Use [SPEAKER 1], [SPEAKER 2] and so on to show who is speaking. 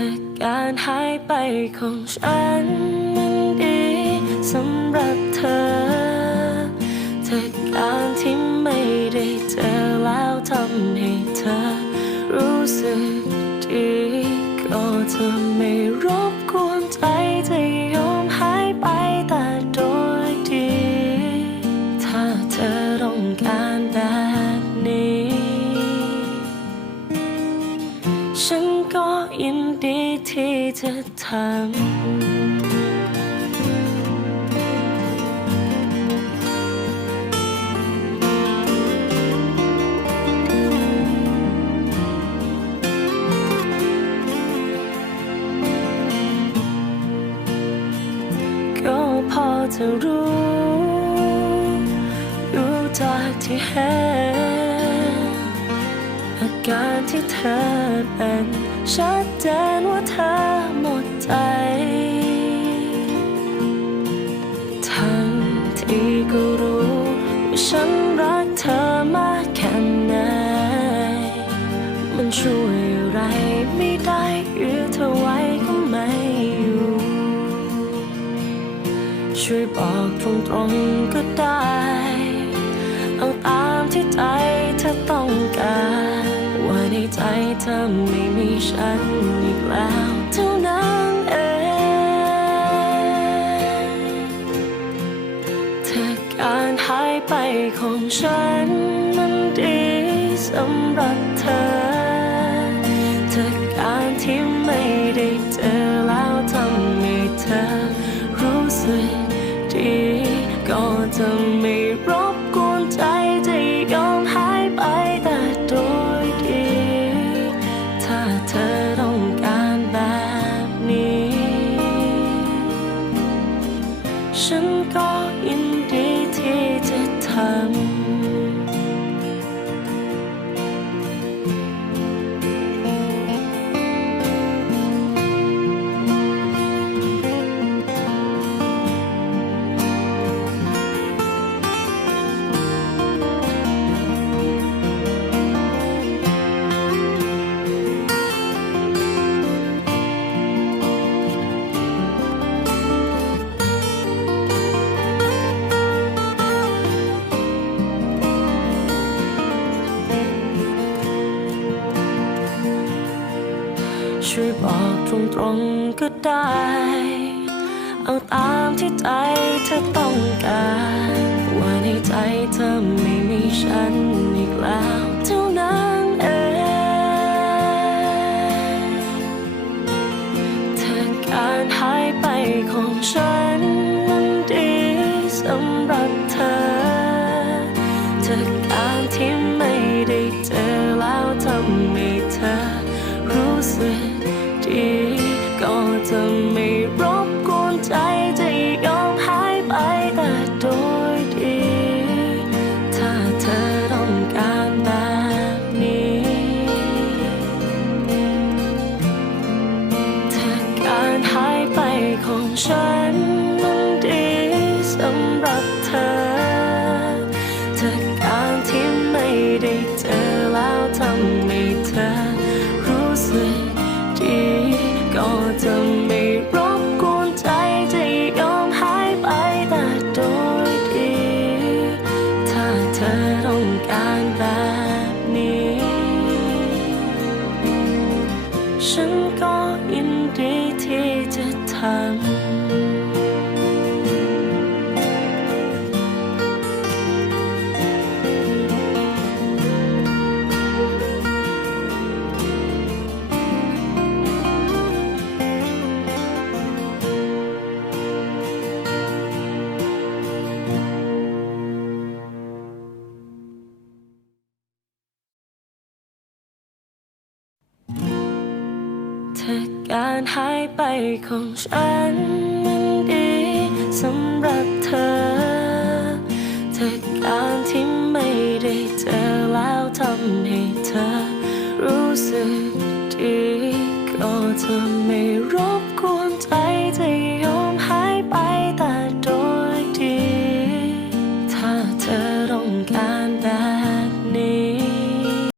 [SPEAKER 1] ถ้าการหายไปของฉันมันดีสำหรับเธอถ้าการที่ไม่ได้เจอแล้วทำให้เธอ รู้สึกดีก็จะไม่รบกวนใจเธอ ที่จะทำก็พอจะรู้รู้ การที่เธอเป็นชัดเจนว่าเธอหมดใจทั้งที่ก็รู้ว่าฉันรักเธอมากแค่ไหนมันช่วยอะไรไม่ได้ยื้อเธอไว้ก็ไม่อยู่ ช่วยบอกตรงๆก็ได้ ไม่มีฉันอีกแล้วเท่านั้นเองถ้าการหายไปของฉันมันดีสำหรับเธอถ้าการที่ไม่ได้เจอแล้วทำให้เธอรู้สึกดีก็จะไม่ร จ บอกตรงๆก็ได้ เอาตามที่ใจเธอต้องการ ว่าในใจเธอไม่มีฉันอีกแล้ว ฉันมันดีสำหรับเธอถ้าการที่ไม่ได้เจอแล้วทำให้เธอรู้สึกดี ก็จะไม่รบกวนใจจะยอมหายไปแต่โดยดี ถ้าเธอต้องการแบบนี้ ฉันก็ยินดีที่จะทำ ถ้าการหายไปของฉันมันดีสำหรับเธอ เธอการที่